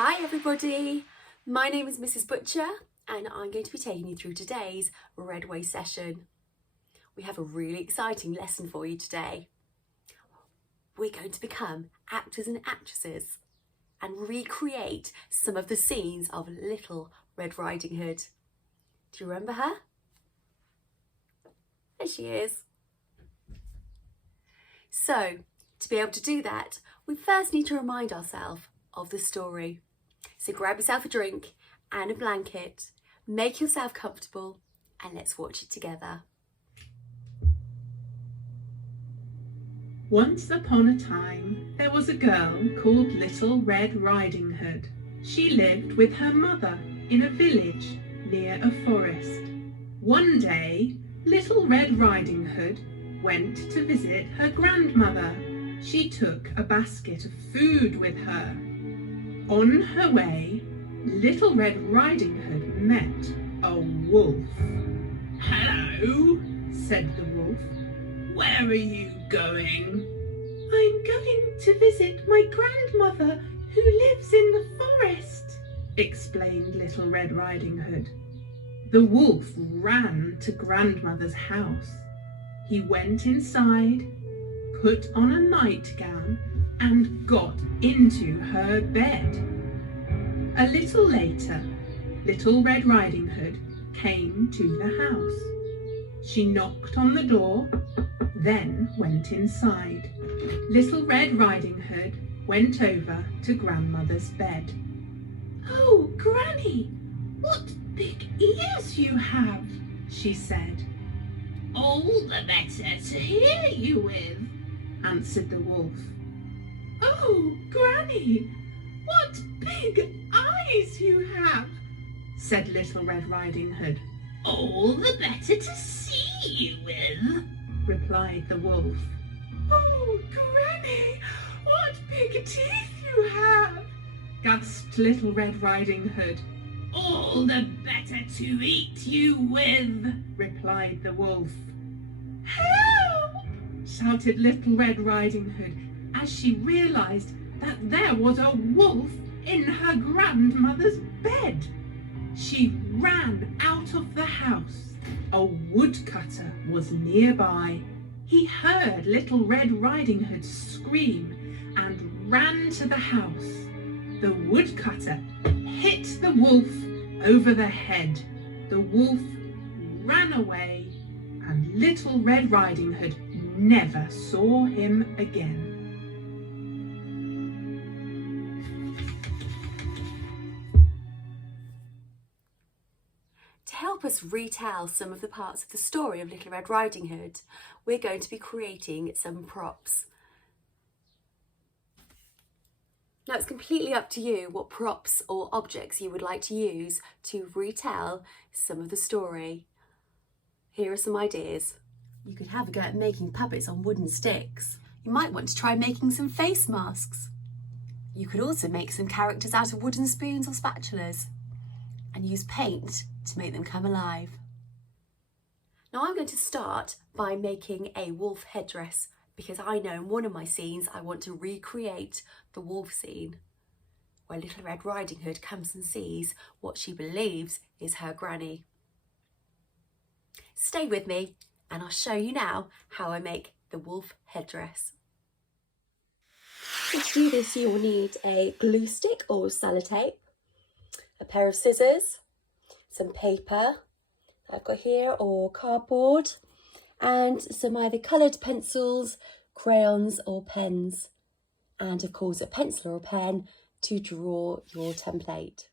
Hi everybody, my name is Mrs. Butcher and I'm going to be taking you through today's Redway session. We have a really exciting lesson for you today. We're going to become actors and actresses and recreate some of the scenes of Little Red Riding Hood. Do you remember her? There she is. So, to be able to do that, we first need to remind ourselves of the story. So grab yourself a drink and a blanket, make yourself comfortable, and let's watch it together. Once upon a time, there was a girl called Little Red Riding Hood. She lived with her mother in a village near a forest. One day, Little Red Riding Hood went to visit her grandmother. She took a basket of food with her. On her way, Little Red Riding Hood met a wolf. "Hello," said the wolf. "Where are you going?" "I'm going to visit my grandmother who lives in the forest," explained Little Red Riding Hood. The wolf ran to grandmother's house. He went inside, put on a nightgown, and got into her bed. A little later, Little Red Riding Hood came to the house. She knocked on the door, then went inside. Little Red Riding Hood went over to grandmother's bed. "Oh, Granny, what big ears you have," she said. "All the better to hear you with," answered the wolf. "Oh, Granny, what big eyes you have," said Little Red Riding Hood. "All the better to see you with," replied the wolf. "Oh, Granny, what big teeth you have," gasped Little Red Riding Hood. "All the better to eat you with," replied the wolf. "Help!" shouted Little Red Riding Hood as she realised that there was a wolf in her grandmother's bed. She ran out of the house. A woodcutter was nearby. He heard Little Red Riding Hood scream and ran to the house. The woodcutter hit the wolf over the head. The wolf ran away, and Little Red Riding Hood never saw him again. To help us retell some of the parts of the story of Little Red Riding Hood, we're going to be creating some props. Now it's completely up to you what props or objects you would like to use to retell some of the story. Here are some ideas. You could have a go at making puppets on wooden sticks. You might want to try making some face masks. You could also make some characters out of wooden spoons or spatulas and use paint to make them come alive. Now I'm going to start by making a wolf headdress because I know in one of my scenes I want to recreate the wolf scene where Little Red Riding Hood comes and sees what she believes is her granny. Stay with me and I'll show you now how I make the wolf headdress. To do this you will need a glue stick or sellotape, a pair of scissors, some paper I've got here or cardboard, and some either coloured pencils, crayons or pens, and of course a pencil or a pen to draw your template.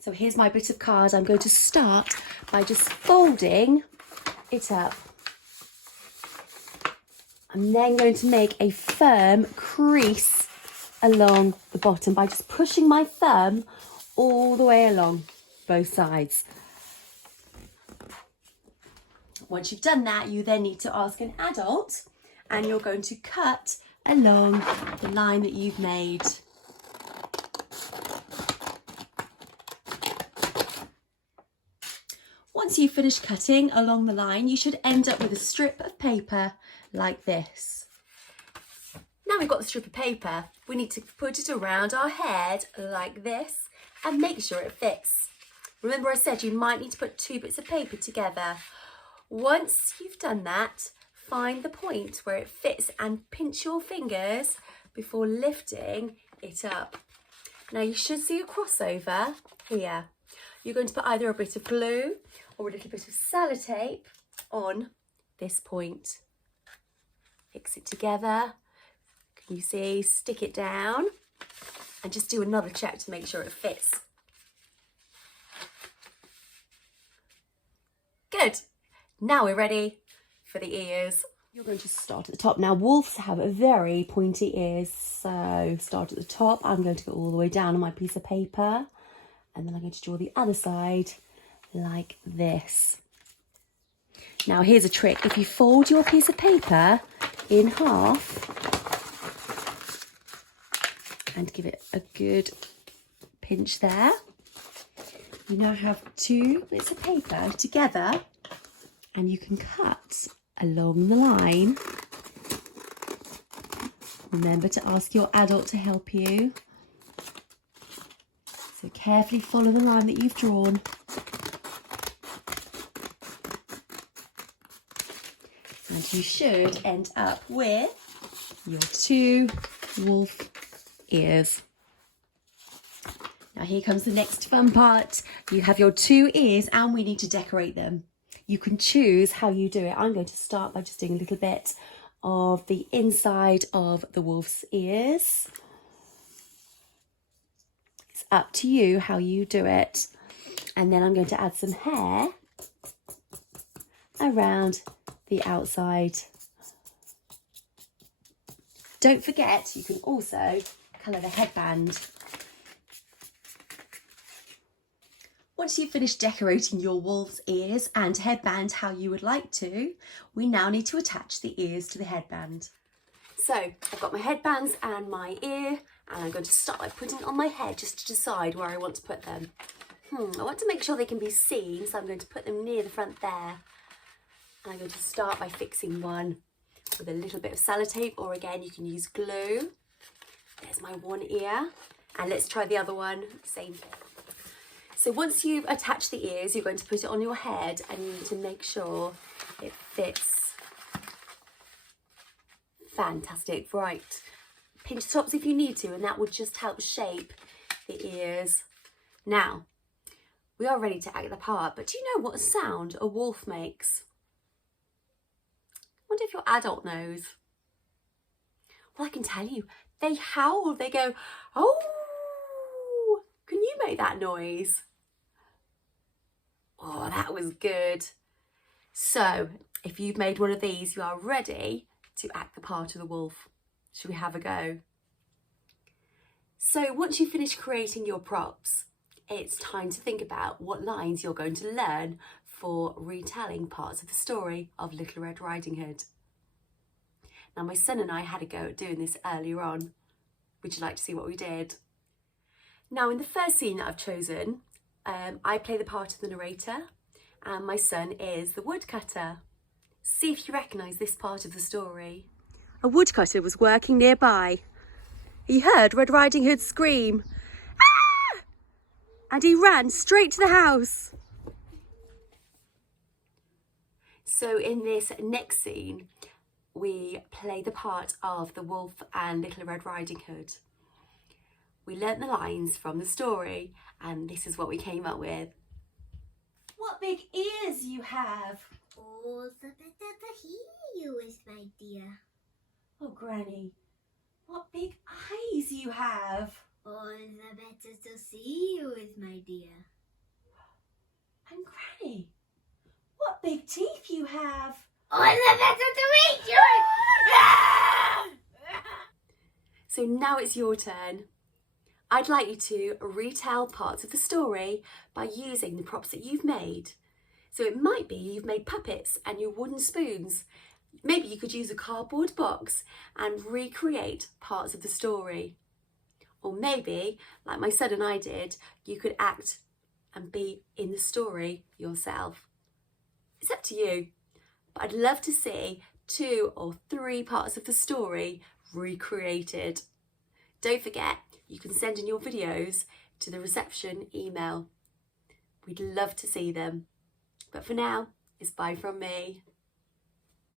So here's my bit of card. I'm going to start by just folding it up. I'm then going to make a firm crease along the bottom by just pushing my thumb all the way along both sides. Once you've done that, you then need to ask an adult and you're going to cut along the line that you've made. Once you've finished cutting along the line, you should end up with a strip of paper like this. Now now we've got the strip of paper, we need to put it around our head like this and make sure it fits. Remember I said you might need to put 2 bits of paper together. Once you've done that, find the point where it fits and pinch your fingers before lifting it up. Now you should see a crossover here. You're going to put either a bit of glue or a little bit of sellotape on this point. Fix it together. Can you see? Stick it down and just do another check to make sure it fits. Good. Now we're ready for the ears. You're going to start at the top. Now wolves have very pointy ears, so start at the top. I'm going to go all the way down on my piece of paper, and then I'm going to draw the other side like this. Now here's a trick. If you fold your piece of paper in half and give it a good pinch there, you now have 2 bits of paper together, and you can cut along the line. Remember to ask your adult to help you. So carefully follow the line that you've drawn. And you should end up with your 2 wolf ears. Now here comes the next fun part. You have your 2 ears and we need to decorate them. You can choose how you do it. I'm going to start by just doing a little bit of the inside of the wolf's ears. It's up to you how you do it. And then I'm going to add some hair around the outside. Don't forget, you can also colour the headband. Once you've finished decorating your wolf's ears and headband how you would like to, we now need to attach the ears to the headband. So I've got my headbands and my ear, and I'm going to start by putting it on my head just to decide where I want to put them. I want to make sure they can be seen, so I'm going to put them near the front there. And I'm going to start by fixing one with a little bit of sellotape, or again you can use glue. There's my one ear, and let's try the other one, same thing. So once you've attached the ears, you're going to put it on your head, and you need to make sure it fits. Fantastic, right. Pinch the tops if you need to, and that will just help shape the ears. Now, we are ready to act the part, but do you know what sound a wolf makes? I wonder if your adult knows. Well, I can tell you, they howl, they go, oh! Can you make that noise? Oh, that was good. So, if you've made one of these, you are ready to act the part of the wolf. Should we have a go? So, once you've finished creating your props, it's time to think about what lines you're going to learn for retelling parts of the story of Little Red Riding Hood. Now, my son and I had a go at doing this earlier on. Would you like to see what we did? Now, in the first scene that I've chosen, I play the part of the narrator and my son is the woodcutter. See if you recognise this part of the story. A woodcutter was working nearby. He heard Red Riding Hood scream, "Ah!" and he ran straight to the house. So in this next scene, we play the part of the wolf and Little Red Riding Hood. We learnt the lines from the story, and this is what we came up with. What big ears you have! Oh, the better to hear you is, my dear. Oh, Granny, what big eyes you have! Oh, the better to see you is, my dear. And Granny, what big teeth you have! Oh, the better to eat you is! So now it's your turn. I'd like you to retell parts of the story by using the props that you've made. So it might be you've made puppets and your wooden spoons. Maybe you could use a cardboard box and recreate parts of the story. Or maybe, like my son and I did, you could act and be in the story yourself. It's up to you. But I'd love to see 2 or 3 parts of the story recreated. Don't forget, you can send in your videos to the reception email. We'd love to see them. But for now, it's bye from me.